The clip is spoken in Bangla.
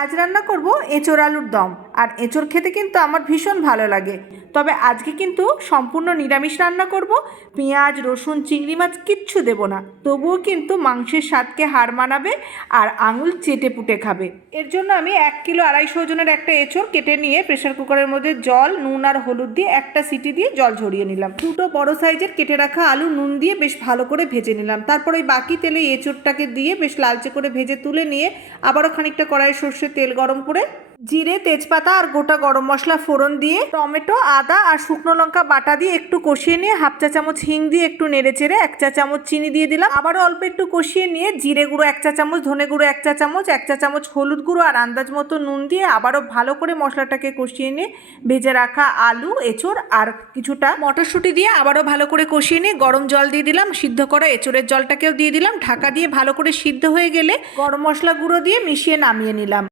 আজ রান্না করব এঁচোড় আলুর দম। আর এঁচোড় খেতে কিন্তু আমার ভীষণ ভালো লাগে। তবে আজকে কিন্তু সম্পূর্ণ নিরামিষ রান্না করব। পেঁয়াজ, রসুন, চিংড়ি মাছ কিচ্ছু দেব না। তবুও কিন্তু মাংসের স্বাদকে হার মানাবে আর আঙুল চেটে পুটে খাবে। এর জন্য আমি এক কিলো আড়াইশো ওজনের একটা এঁচোড় কেটে নিয়ে প্রেশার কুকারের মধ্যে জল, নুন আর হলুদ দিয়ে একটা সিটি দিয়ে জল ঝরিয়ে নিলাম। দুটো বড় সাইজের কেটে রাখা আলু, নুন দিয়ে বেশ ভালো করে ভেজে নিলাম। তারপর ওই বাকি তেলে এঁচোড়টাকে দিয়ে বেশ লালচে করে ভেজে তুলে নিয়ে আবারও খানিকটা কড়াই সর্ষে তেল গরম করে জিরে, তেজপাতা আর গোটা গরম মশলা ফোড়ন দিয়ে টমেটো, আদা আর শুকনো লঙ্কা বাটা দিয়ে একটু কষিয়ে নিয়ে হাফ চা চামচ হিং দিয়ে একটু নেড়ে চেড়ে এক চা চামচ চিনি দিয়ে দিলাম। আবারও অল্প একটু কষিয়ে নিয়ে জিরে গুঁড়ো এক চা চামচ, ধনে গুঁড়ো এক চা চামচ, এক চা চামচ হলুদ গুঁড়ো আর আন্দাজ মতো নুন দিয়ে আবারও ভালো করে মশলাটাকে কষিয়ে নিয়ে ভেজে রাখা আলু, এঁচড় আর কিছুটা মটরশুঁটি দিয়ে আবারও ভালো করে কষিয়ে নিয়ে গরম জল দিয়ে দিলাম, সিদ্ধ করা এঁচড়ের জলটাকেও দিয়ে দিলাম। ঢাকা দিয়ে ভালো করে সিদ্ধ হয়ে গেলে গরম মশলা গুঁড়ো দিয়ে মিশিয়ে নামিয়ে নিলাম।